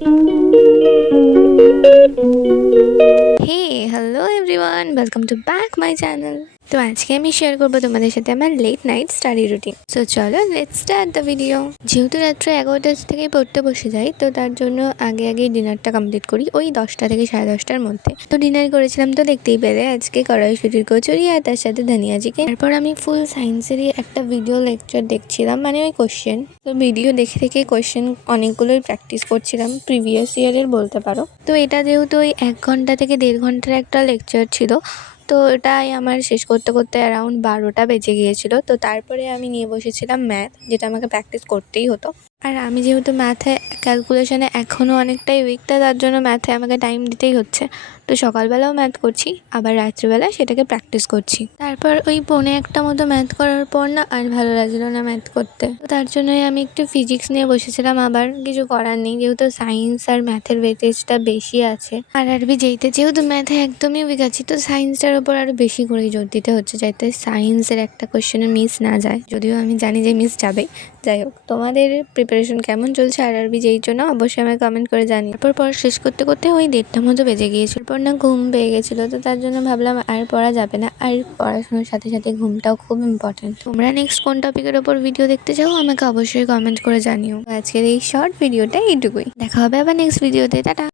Hey hello everyone, welcome to back my channel. তো আজকে আমি শেয়ার করবো তোমাদের সাথে আমার late night study routine. So চলো লেটস স্টার্ট দ্য ভিডিও। যেহেতু রাত্রে 11টা থেকে পড়তে বসে যাই, তো তার জন্য আগে ডিনারটা কমপ্লিট করি ওই 10টা থেকে 10:30টার মধ্যে। তো ডিনার করেছিলাম, তো দেখতেই পেলে আজকে কড়াইশুটির কচুরি আর তার সাথে ধনিয়া চিকেন। তারপর আমি ফুল সায়েন্সেরই একটা ভিডিও লেকচার দেখছিলাম, মানে ওই কোশ্চেন। তো ভিডিও দেখে দেখে কোশ্চেন অনেকগুলোই প্র্যাকটিস করছিলাম, প্রিভিয়াস ইয়ারের বলতে পারো। তো এটা যেহেতু ওই 1 ঘন্টা থেকে 1.5 ঘন্টার একটা লেকচার ছিল, তো এটাই আমার শেষ করতে করতে অ্যারাউন্ড 12টা বেজে গিয়েছিল। তো তারপরে আমি নিয়ে বসেছিলাম ম্যাথ, যেটা আমাকে প্র্যাকটিস করতেই হতো। আর আমি যেহেতু ম্যাথে ক্যালকুলেশনে এখনও অনেকটাই উইকটা, তার জন্য ম্যাথে আমাকে টাইম দিতেই হচ্ছে। তো সকালবেলাও ম্যাথ করছি, আবার রাত্রিবেলা সেটাকে প্র্যাকটিস করছি। তারপর ওই 1:45 মতো ম্যাথ করার পর না আর ভালো লাগছিল না ম্যাথ করতে। তো তার জন্যই আমি একটু ফিজিক্স নিয়ে বসেছিলাম। আবার কিছু করার নেই, যেহেতু সায়েন্স আর ম্যাথের ওয়েটেজটা বেশি আছে। আর আরবি যেহেতু ম্যাথে একদমই উইক আছি, তো সায়েন্সটার উপর আরও বেশি করে জোর দিতে হচ্ছে, যাতে সায়েন্সের একটা কোয়েশ্চেনে মিস না যায়। যদিও আমি জানি যে মিস যাবেই। যাই হোক, তোমাদের প্রিপারেশন কেমন চলছে আরবি যেইর জন্য অবশ্যই আমাকে কমেন্ট করে জানি। তারপর পড়া শেষ করতে করতে ওই 1:30টার মতো বেজে গিয়েছিল। পর না ঘুম পেয়ে গেছিলো, তো তার জন্য ভাবলাম আর পড়া যাবে না। আর পড়াশোনার সাথে সাথে ঘুমটাও খুব ইম্পর্টেন্ট। তোমরা নেক্সট কোন টপিকের ওপর ভিডিও দেখতে চাও আমাকে অবশ্যই কমেন্ট করে জানিও। আজকের এই শর্ট ভিডিওটা এইটুকুই। দেখা হবে আবার নেক্সট ভিডিওতে। টাটা।